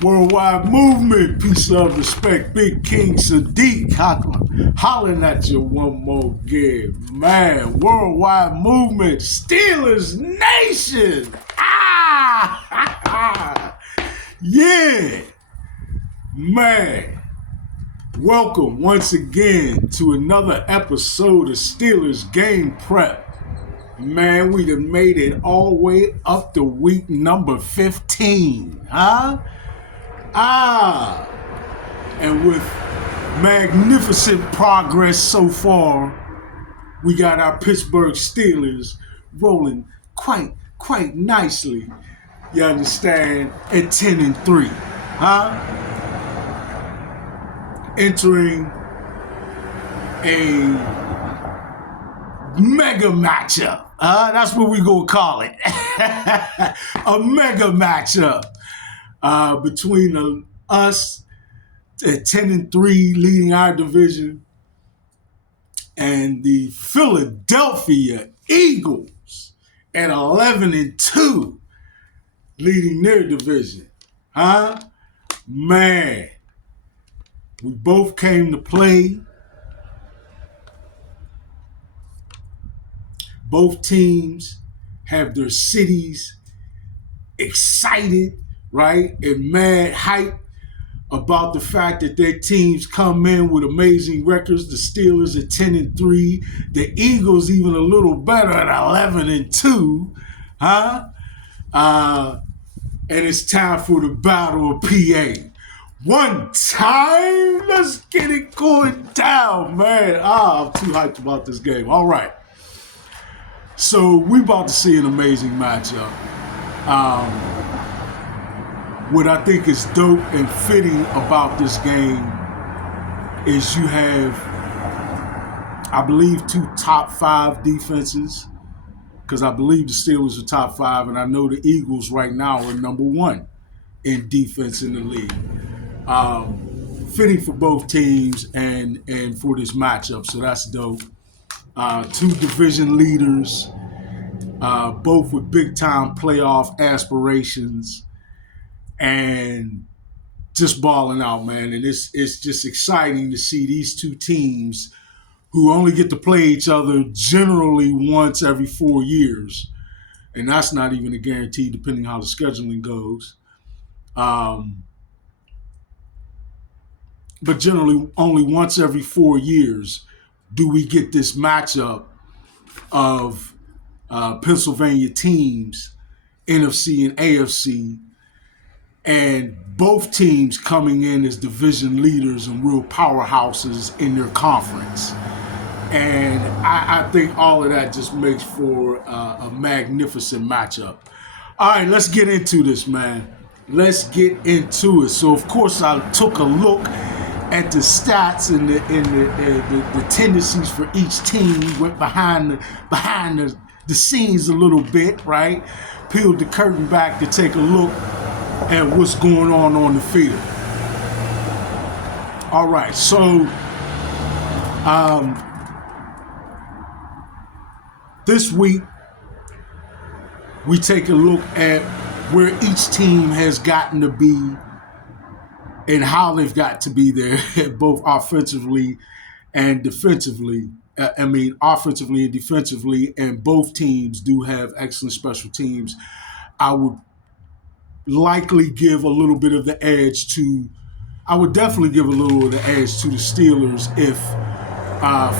Worldwide movement, peace, love, respect, Big King Sadiq, hollering at you one more again. Man, worldwide movement, Steelers Nation. Yeah. Man, welcome once again to another episode of Steelers Game Prep. Man, we done made it all the way up to week number 15, huh? And with magnificent progress so far, we got our Pittsburgh Steelers rolling quite nicely. You understand? At 10-3, huh? Entering a mega matchup. That's what we gonna call it. A mega matchup between us at 10-3 leading our division and the Philadelphia Eagles at 11-2 leading their division. Man, we both came to play. Both teams have their cities excited, right? And mad hype about the fact that their teams come in with amazing records. The Steelers at 10-3, the Eagles even a little better at 11-2, and it's time for the Battle of PA. One time, let's get it going down, man. I'm too hyped about this game. All right. So we about to see an amazing matchup. What I think is dope and fitting about this game is you have, I believe, two top 5 defenses, because I believe the Steelers are top 5, and I know the Eagles right now are number 1 in defense in the league. Fitting for both teams and for this matchup, so that's dope. Two division leaders, both with big-time playoff aspirations, and just balling out, man. And it's just exciting to see these two teams who only get to play each other generally once every 4 years, and that's not even a guarantee depending how the scheduling goes. But generally only once every 4 years do we get this matchup of Pennsylvania teams, NFC and AFC, and both teams coming in as division leaders and real powerhouses in their conference. And I think all of that just makes for a magnificent matchup. All right, let's get into this, man. Let's get into it. So, of course, I took a look at the stats and the tendencies for each team. We went behind the scenes a little bit, right? Peeled the curtain back to take a look at what's going on the field. All right, so this week we take a look at where each team has gotten to be and how they've got to be there, both offensively and defensively. Offensively and defensively, and both teams do have excellent special teams. I would likely give a little bit of the edge to, I would definitely give a little of the edge to the Steelers if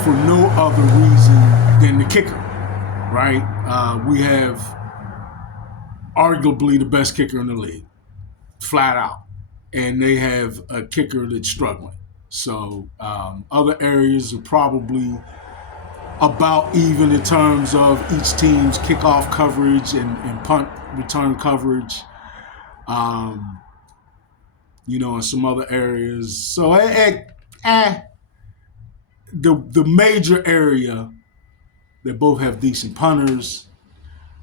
for no other reason than the kicker, right? We have arguably the best kicker in the league, flat out. And they have a kicker that's struggling. So other areas are probably about even in terms of each team's kickoff coverage and punt return coverage, and some other areas. So the major area, they both have decent punters.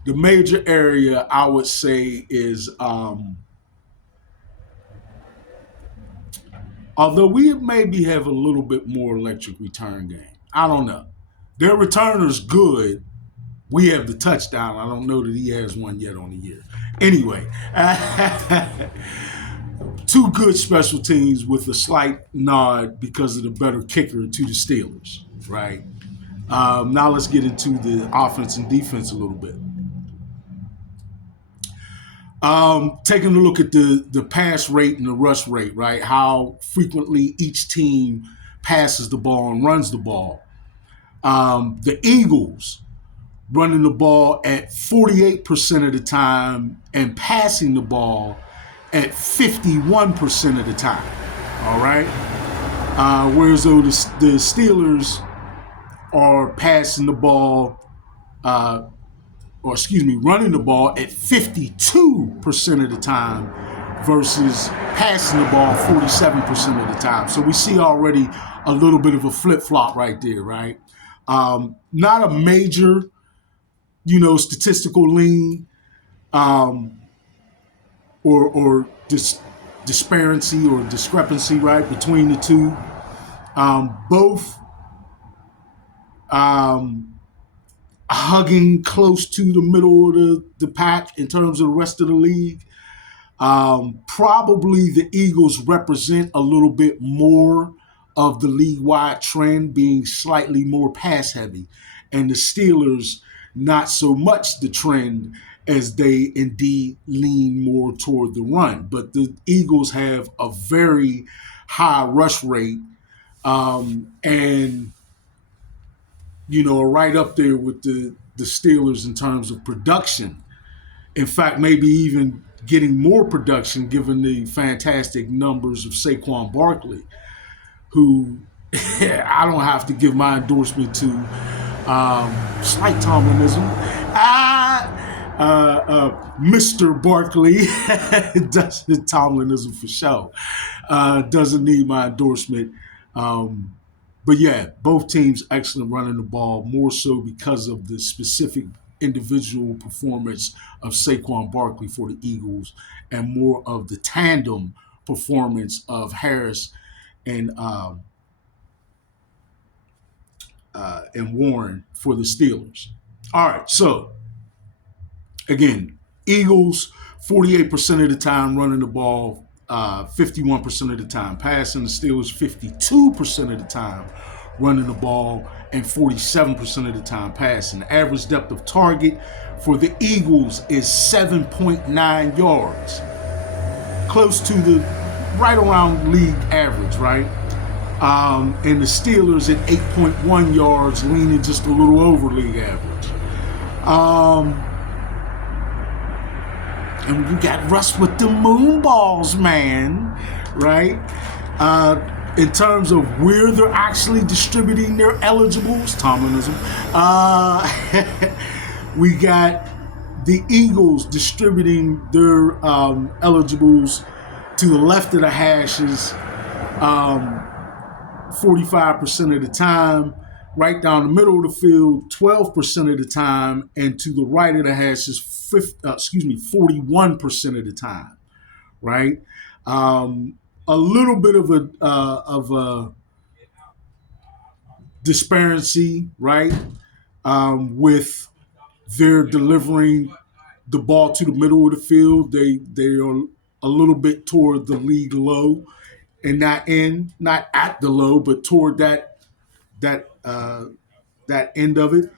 The major area I would say is, although we maybe have a little bit more electric return game. I don't know. Their returner's good. We have the touchdown. I don't know that he has one yet on the year. Anyway, two good special teams with a slight nod because of the better kicker to the Steelers, right? Now let's get into the offense and defense a little bit. Taking a look at the pass rate and the rush rate, right? How frequently each team passes the ball and runs the ball. The Eagles running the ball at 48% of the time and passing the ball at 51% of the time. All right. Whereas though the Steelers are passing the ball, running the ball at 52% of the time versus passing the ball 47% of the time. So we see already a little bit of a flip-flop right there, right? Not a major, statistical lean or disparity or discrepancy, right, between the two. Both hugging close to the middle of the pack in terms of the rest of the league. Probably the Eagles represent a little bit more of the league-wide trend, being slightly more pass-heavy, and the Steelers not so much the trend as they indeed lean more toward the run. But the Eagles have a very high rush rate and right up there with the Steelers in terms of production. In fact, maybe even getting more production given the fantastic numbers of Saquon Barkley, who I don't have to give my endorsement to. Slight Tomlinism. Mr. Barkley does the Tomlinism for sure. Doesn't need my endorsement. But yeah, both teams excellent running the ball, more so because of the specific individual performance of Saquon Barkley for the Eagles and more of the tandem performance of Harris and Warren for the Steelers. All right, so again, Eagles 48% of the time running the ball, 51% of the time passing. The Steelers 52% of the time running the ball and 47% of the time passing. The average depth of target for the Eagles is 7.9 yards, close to the right around league average, right? And the Steelers at 8.1 yards, leaning just a little over league average. And you got Russ with the moon balls, man, right? In terms of where they're actually distributing their eligibles, Tomlinism, we got the Eagles distributing their eligibles to the left of the hashes 45% of the time, right down the middle of the field 12% of the time, and to the right of the hashes 41% of the time, right? A little bit of a disparity, right? With their delivering the ball to the middle of the field, they are a little bit toward the league low, and not at the low, but toward that end of it.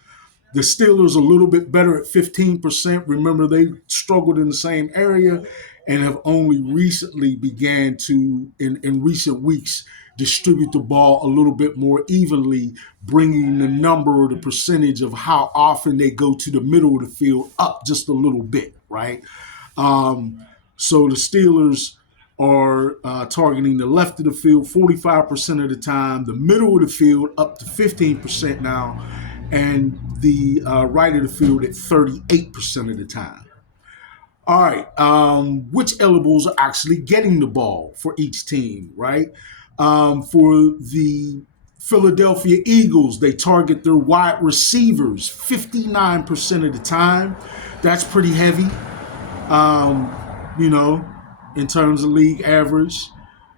The Steelers a little bit better at 15%. Remember, they struggled in the same area and have only recently began to, in recent weeks, distribute the ball a little bit more evenly, bringing the number or the percentage of how often they go to the middle of the field up just a little bit, right? So the Steelers are targeting the left of the field 45% of the time, the middle of the field up to 15% now, and the right of the field at 38% of the time. All right, which eligibles are actually getting the ball for each team, right? For the Philadelphia Eagles, they target their wide receivers 59% of the time. That's pretty heavy, in terms of league average.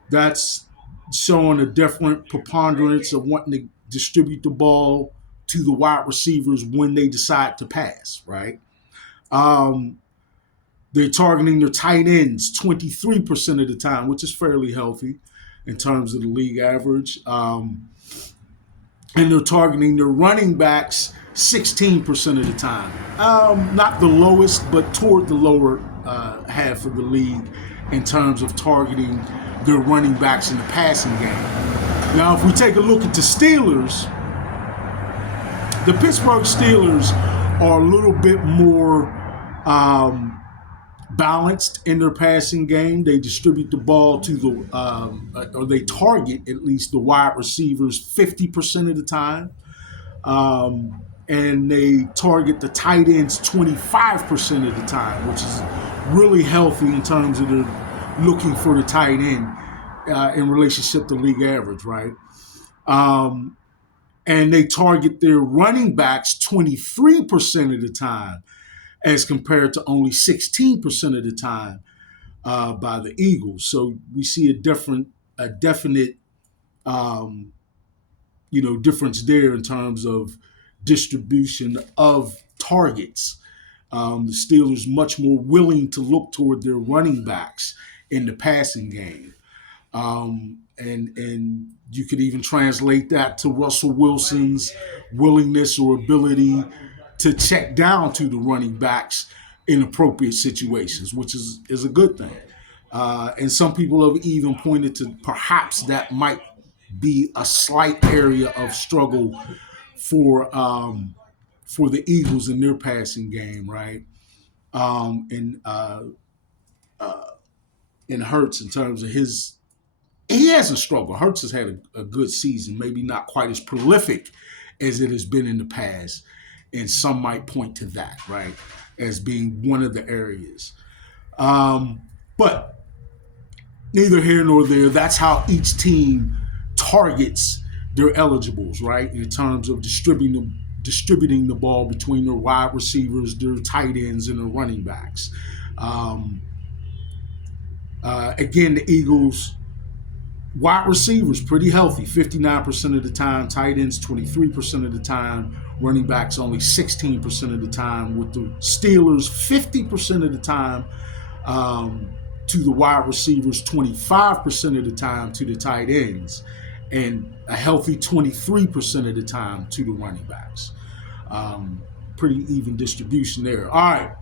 That's showing a different preponderance of wanting to distribute the ball to the wide receivers when they decide to pass, right? They're targeting their tight ends 23% of the time, which is fairly healthy in terms of the league average. And they're targeting their running backs 16% of the time. Not the lowest, but toward the lower half of the league in terms of targeting their running backs in the passing game. Now, if we take a look at the Steelers, the Pittsburgh Steelers are a little bit more balanced in their passing game. They distribute the ball to the, or they target at least the wide receivers 50% of the time. And they target the tight ends 25% of the time, which is really healthy in terms of their looking for the tight end in relationship to league average, right? And they target their running backs 23% of the time as compared to only 16% of the time by the Eagles. So we see a definite difference there in terms of distribution of targets. The Steelers much more willing to look toward their running backs in the passing game. And you could even translate that to Russell Wilson's willingness or ability to check down to the running backs in appropriate situations, which is a good thing. And some people have even pointed to perhaps that might be a slight area of struggle for the Eagles in their passing game, right? And Hurts in terms of his. He hasn't struggled. Hurts has had a good season, maybe not quite as prolific as it has been in the past. And some might point to that, right, as being one of the areas. But neither here nor there. That's how each team targets their eligibles, right, in terms of distributing the ball between their wide receivers, their tight ends, and their running backs. Again, the Eagles. Wide receivers, pretty healthy, 59% of the time. Tight ends, 23% of the time. Running backs, only 16% of the time. With the Steelers, 50% of the time to the wide receivers, 25% of the time to the tight ends, and a healthy 23% of the time to the running backs. Pretty even distribution there. All right.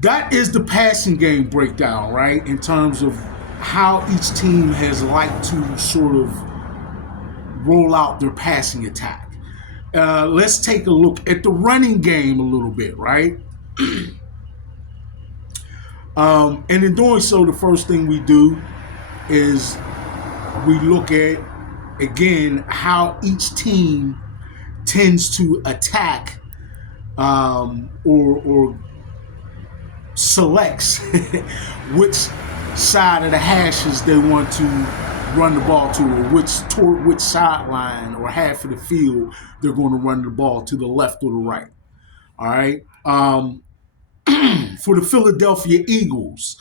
That is the passing game breakdown, right, in terms of how each team has liked to sort of roll out their passing attack. Let's take a look at the running game a little bit, right? And in doing so, the first thing we do is we look at, again, how each team tends to attack or selects which side of the hashes they want to run the ball to, or toward which sideline or half of the field they're going to run the ball to, the left or the right. All right. For the Philadelphia Eagles,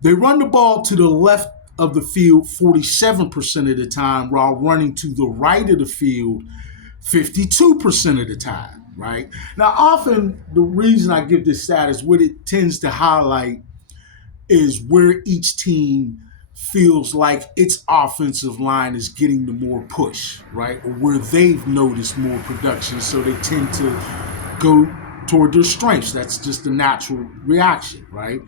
they run the ball to the left of the field 47% of the time, while running to the right of the field 52% of the time. Right. Now, often the reason I give this stat is what it tends to highlight is where each team feels like its offensive line is getting the more push, right? Or where they've noticed more production, so they tend to go toward their strengths. That's just a natural reaction, right?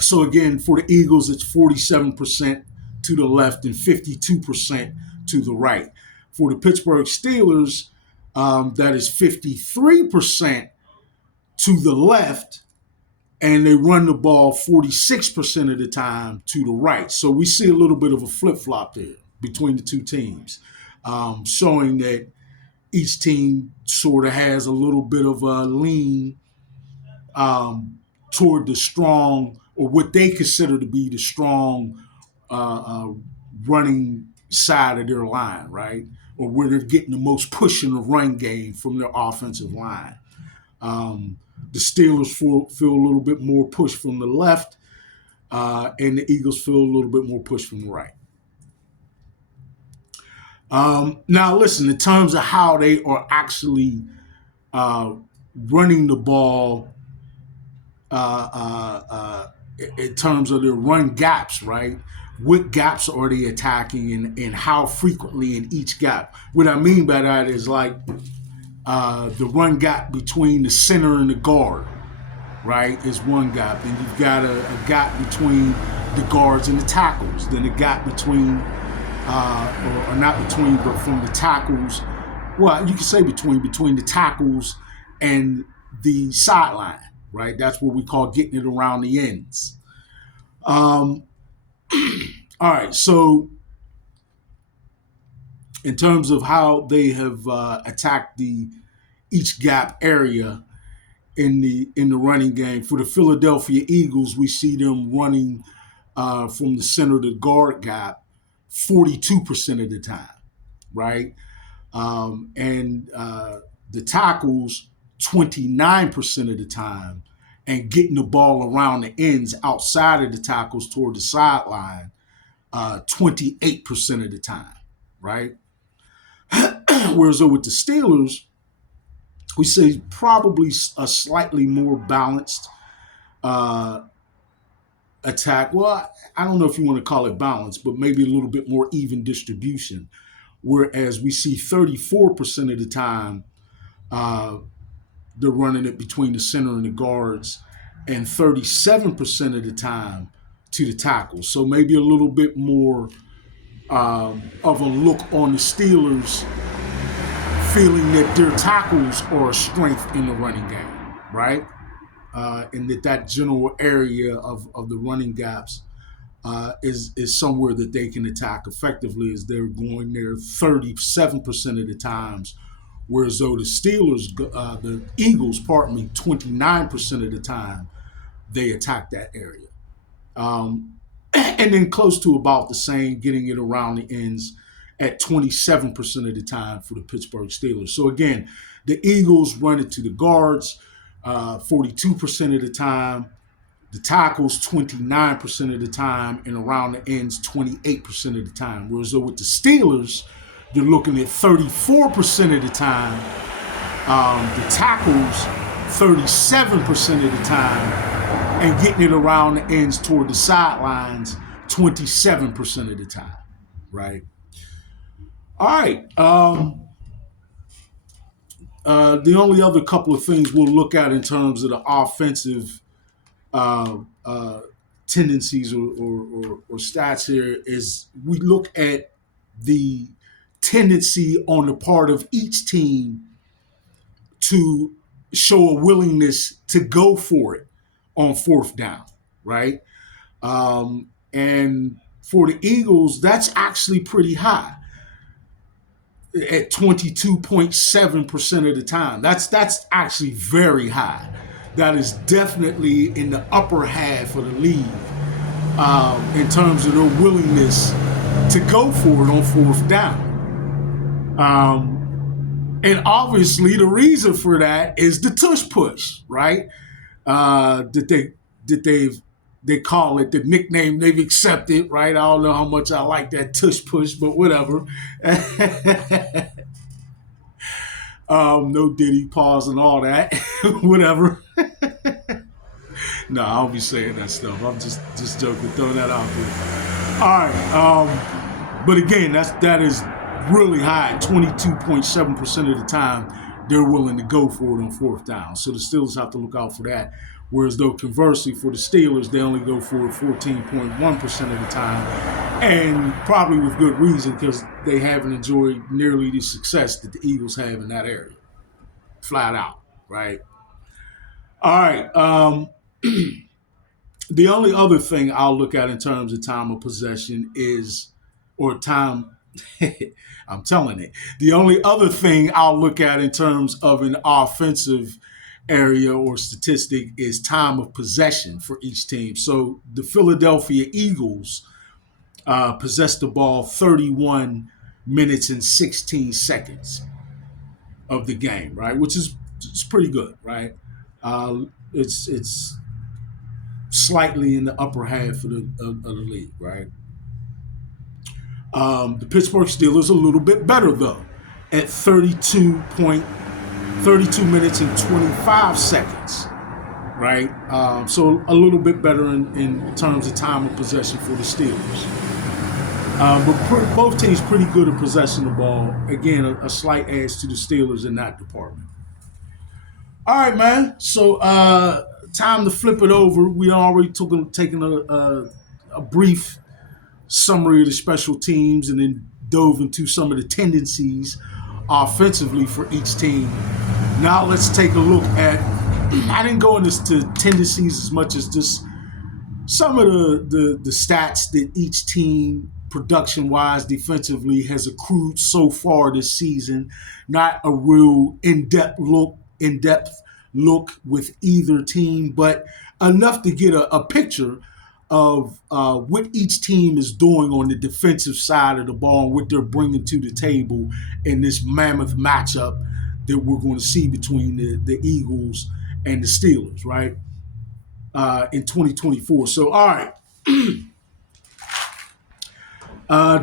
So again, for the Eagles, it's 47% to the left and 52% to the right. For the Pittsburgh Steelers, that is 53% to the left, and they run the ball 46% of the time to the right. So we see a little bit of a flip-flop there between the two teams, showing that each team sort of has a little bit of a lean toward the strong, or what they consider to be the strong running side of their line, right? Or where they're getting the most push in the run game from their offensive line. The Steelers feel a little bit more push from the left, and the Eagles feel a little bit more push from the right. Now, listen, in terms of how they are actually running the ball in terms of their run gaps, right? What gaps are they attacking and how frequently in each gap? What I mean by that is like the run gap between the center and the guard, right, is one gap. Then you've got a gap between the guards and the tackles. Then a gap between, or not between, but from the tackles. Well, you can say between the tackles and the sideline, right? That's what we call getting it around the ends. All right, so in terms of how they have attacked each gap area in the running game for the Philadelphia Eagles, we see them running from the center to guard gap 42% of the time, right? And the tackles 29% of the time, and getting the ball around the ends outside of the tackles toward the sideline 28% of the time, right? Whereas with the Steelers, we say probably a slightly more balanced attack. Well, I don't know if you want to call it balanced, but maybe a little bit more even distribution. Whereas we see 34% of the time they're running it between the center and the guards, and 37% of the time to the tackles. So maybe a little bit more of a look on the Steelers feeling that their tackles are a strength in the running game, right? And that general area of the running gaps is somewhere that they can attack effectively, as they're going there 37% of the times, whereas though the Eagles, 29% of the time, they attack that area. And then close to about the same, getting it around the ends at 27% of the time for the Pittsburgh Steelers. So again, the Eagles run it to the guards 42% of the time, the tackles 29% of the time, and around the ends 28% of the time. Whereas with the Steelers, you're looking at 34% of the time, the tackles 37% of the time, and getting it around the ends toward the sidelines 27% of the time, right? All right. The only other couple of things we'll look at in terms of the offensive tendencies or stats here is we look at the tendency on the part of each team to show a willingness to go for it on fourth down, right? And for the Eagles, that's actually pretty high at 22.7% of the time. That's actually very high. That is definitely in the upper half of the league in terms of their willingness to go for it on fourth down. And obviously the reason for that is the tush push, right? They call it, the nickname they've accepted, right? I don't know how much I like that tush push, but whatever. No Diddy pause and all that, whatever. No, I'll be saying that stuff. I'm just joking, throwing that out there. All right, but again, that is really high. 22.7% of the time, they're willing to go for it on fourth down. So the Steelers have to look out for that. Whereas though conversely for the Steelers, they only go for it 14.1% of the time, and probably with good reason, because they haven't enjoyed nearly the success that the Eagles have in that area. Flat out, right? All right. The only other thing I'll look at in terms of time of possession is, or time, I'm telling it. The only other thing I'll look at in terms of an offensive area or statistic is time of possession for each team. So the Philadelphia Eagles possessed the ball 31 minutes and 16 seconds of the game, right? Which is it's pretty good, right? It's slightly in the upper half of the league, right? The Pittsburgh Steelers a little bit better though, at 32.5 32 minutes and 25 seconds, right? So a little bit better in terms of time of possession for the Steelers. But both teams pretty good at possessing the ball. Again, a slight edge to the Steelers in that department. All right, man. So time to flip it over. We already taken a brief summary of the special teams and then dove into some of the tendencies offensively for each team. Now let's take a look at, I didn't go into tendencies as much as just some of the stats that each team production-wise defensively has accrued so far this season. Not a real in-depth look with either team, but enough to get a picture of what each team is doing on the defensive side of the ball and what they're bringing to the table in this mammoth matchup that we're going to see between the Eagles and the Steelers, right, in 2024. So, all right.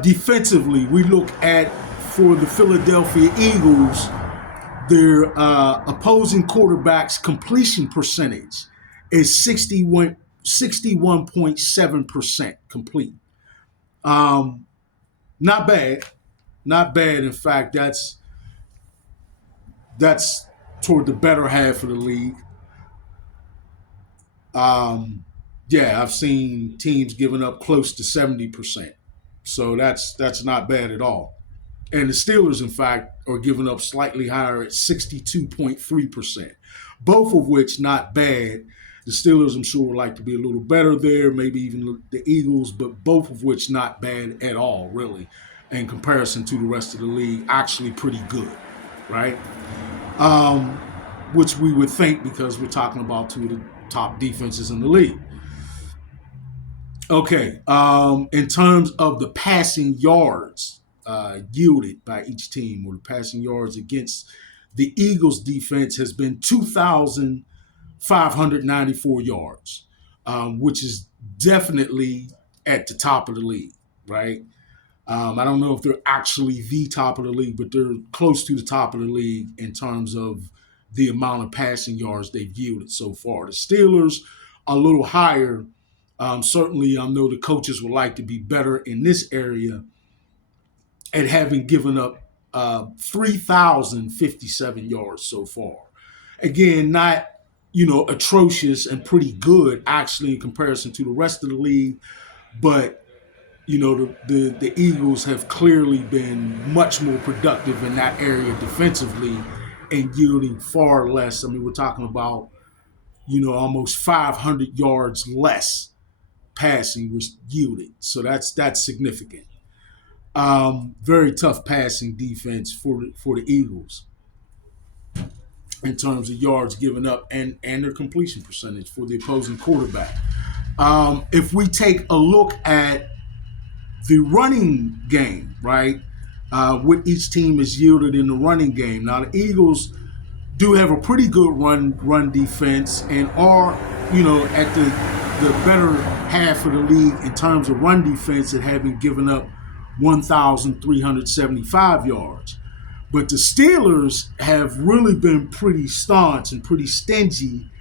Defensively, we look at, for the Philadelphia Eagles, their opposing quarterback's completion percentage is 61.7% complete. Not bad. Not bad. In fact, that's toward the better half of the league. Yeah, I've seen teams giving up close to 70%. So that's not bad at all. And the Steelers, in fact, are giving up slightly higher at 62.3%. Both of which not bad. The Steelers, I'm sure, would like to be a little better there, maybe even the Eagles, but both of which not bad at all, really, in comparison to the rest of the league. Actually pretty good, right? Which we would think, because we're talking about two of the top defenses in the league. Okay, in terms of the passing yards yielded by each team, or the passing yards against the Eagles defense, has been 2,594 yards, which is definitely at the top of the league, right? I don't know if they're actually the top of the league, but they're close to the top of the league in terms of the amount of passing yards they've yielded so far. The Steelers are a little higher. Certainly, I know the coaches would like to be better in this area at having given up 3,057 yards so far. Again, not, atrocious and pretty good, actually, in comparison to the rest of the league. But, the Eagles have clearly been much more productive in that area defensively and yielding far less. I mean, we're talking about, almost 500 yards less passing was yielded. So that's significant. Very tough passing defense for the Eagles in terms of yards given up and their completion percentage for the opposing quarterback. If we take a look at the running game, right, what each team has yielded in the running game. Now, the Eagles do have a pretty good run defense and are, at the better half of the league in terms of run defense at having given up 1,375 yards. But the Steelers have really been pretty staunch and pretty stingy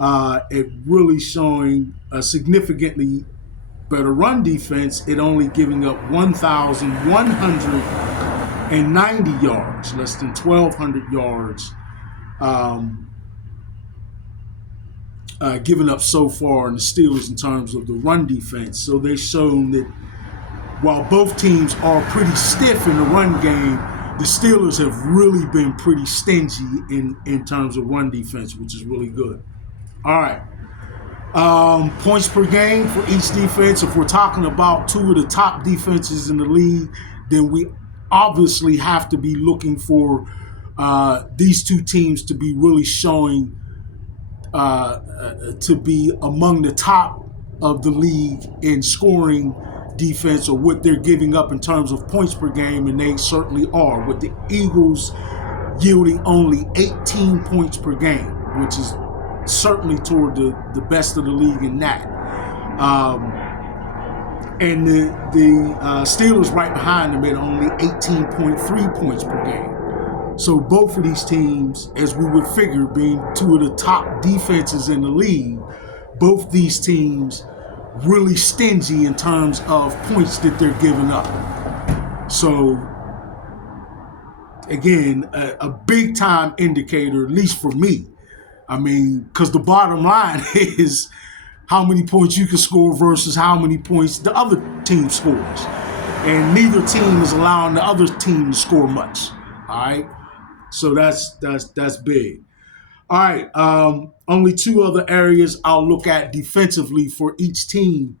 at really showing a significantly better run defense at only giving up 1,190 yards, less than 1,200 yards given up so far in the Steelers in terms of the run defense. So they've shown that while both teams are pretty stiff in the run game, the Steelers have really been pretty stingy in terms of run defense, which is really good. All right. Points per game for each defense. If we're talking about two of the top defenses in the league, then we obviously have to be looking for these two teams to be really showing to be among the top of the league in scoring defense, or what they're giving up in terms of points per game, and they certainly are, with the Eagles yielding only 18 points per game, which is certainly toward the best of the league in that. And the Steelers right behind them at only 18.3 points per game. So both of these teams, as we would figure, being two of the top defenses in the league, both these teams really stingy in terms of points that they're giving up. So again, a big time indicator, at least for me. I mean, because the bottom line is how many points you can score versus how many points the other team scores. And neither team is allowing the other team to score much. All right. So that's big. All right. Only two other areas I'll look at defensively for each team.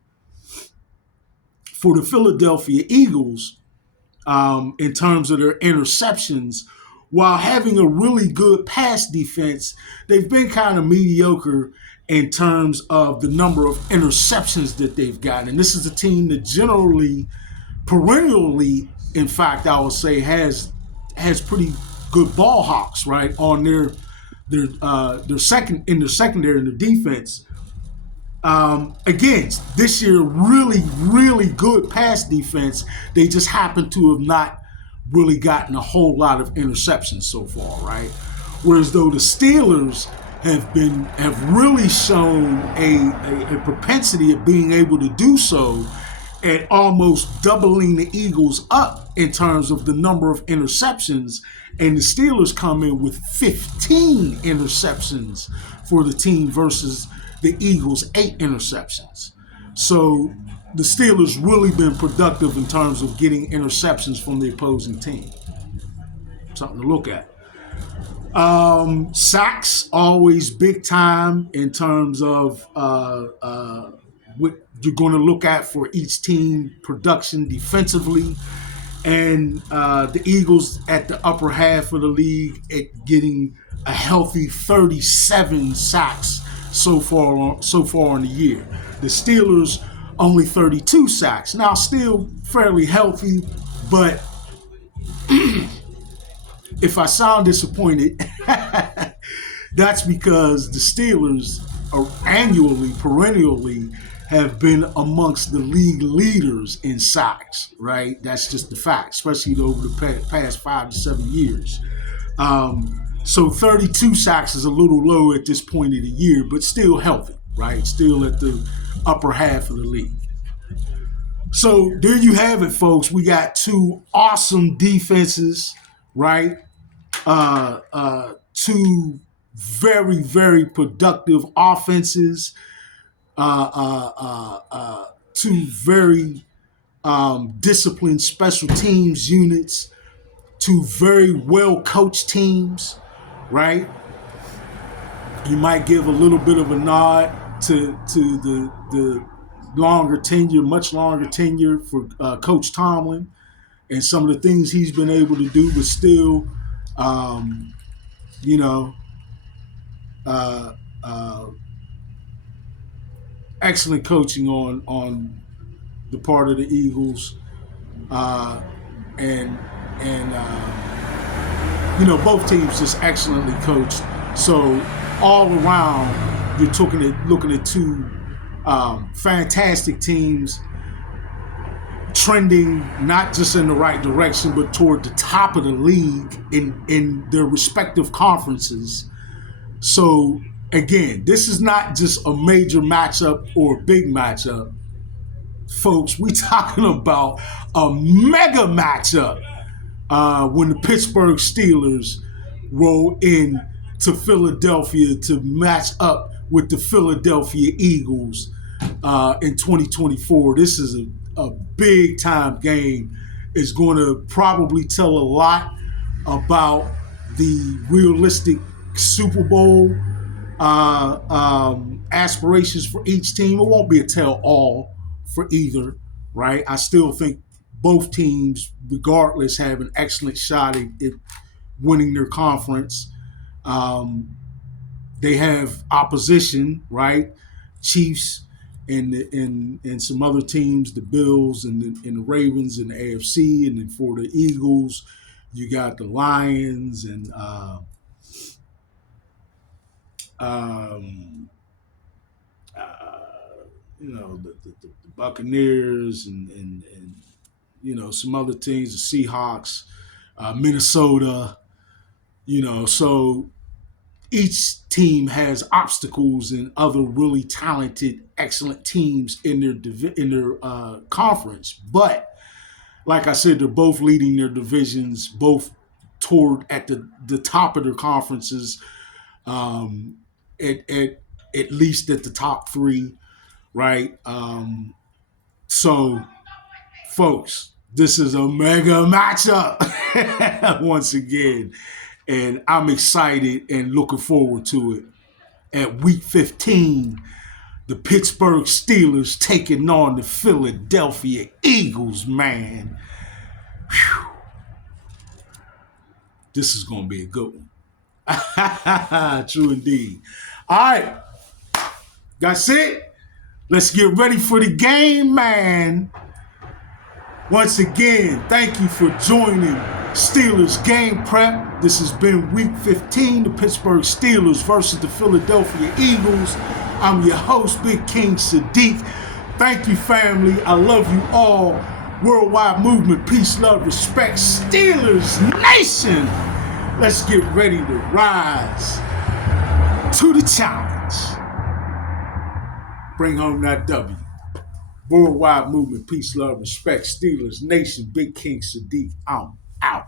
For the Philadelphia Eagles, in terms of their interceptions, while having a really good pass defense, they've been kind of mediocre in terms of the number of interceptions that they've gotten. And this is a team that generally, perennially, in fact, I would say has pretty good ball hawks, right, on their secondary and their defense. Again, this year, really, really good pass defense. They just happen to have not really gotten a whole lot of interceptions so far, right? Whereas though the Steelers have really shown a propensity of being able to do so at almost doubling the Eagles up in terms of the number of interceptions. And the Steelers come in with 15 interceptions for the team versus the Eagles' 8 interceptions. So the Steelers really been productive in terms of getting interceptions from the opposing team. Something to look at. Sacks, always big time in terms of what you're going to look at for each team production defensively. And the Eagles at the upper half of the league at getting a healthy 37 sacks so far in the year. The Steelers only 32 sacks. Now still fairly healthy, but if I sound disappointed, that's because the Steelers are perennially have been amongst the league leaders in sacks, right? That's just the fact, especially over the past 5 to 7 years. So 32 sacks is a little low at this point of the year, but still healthy, right? Still at the upper half of the league. So there you have it, folks. We got two awesome defenses, right? Two very, very productive offenses. Two very disciplined special teams units. Two very well coached teams, right? You might give a little bit of a nod to the much longer tenure for Coach Tomlin and some of the things he's been able to do, but still, excellent coaching on the part of the Eagles, and both teams just excellently coached. So all around, you're looking at two fantastic teams trending not just in the right direction, but toward the top of the league in their respective conferences. So again, this is not just a major matchup or a big matchup. Folks, we talking about a mega matchup when the Pittsburgh Steelers roll in to Philadelphia to match up with the Philadelphia Eagles in 2024. This is a big time game. It's going to probably tell a lot about the realistic Super Bowl aspirations for each team. It won't be a tell-all for either, right? I still think both teams, regardless, have an excellent shot at winning their conference. They have opposition, right? Chiefs and some other teams, the Bills and the Ravens and the AFC, and then for the Eagles, you got the Lions and the Buccaneers and some other teams, the Seahawks, Minnesota. So each team has obstacles and other really talented, excellent teams in their conference. But like I said, they're both leading their divisions, both toward at the top of their conferences, um, at least at the top three, right? So, folks, this is a mega matchup once again, and I'm excited and looking forward to it. At week 15, the Pittsburgh Steelers taking on the Philadelphia Eagles, man. Whew. This is going to be a good one. True indeed. All right. That's it. Let's get ready for the game, man. Once again, thank you for joining Steelers Game Prep. This has been week 15, the Pittsburgh Steelers versus the Philadelphia Eagles. I'm your host, Big King Sadiq. Thank you, family. I love you all. Worldwide movement, peace, love, respect. Steelers Nation. Let's get ready to rise to the challenge. Bring home that W. Worldwide movement, peace, love, respect. Steelers Nation, Big King Sadiq. I'm out.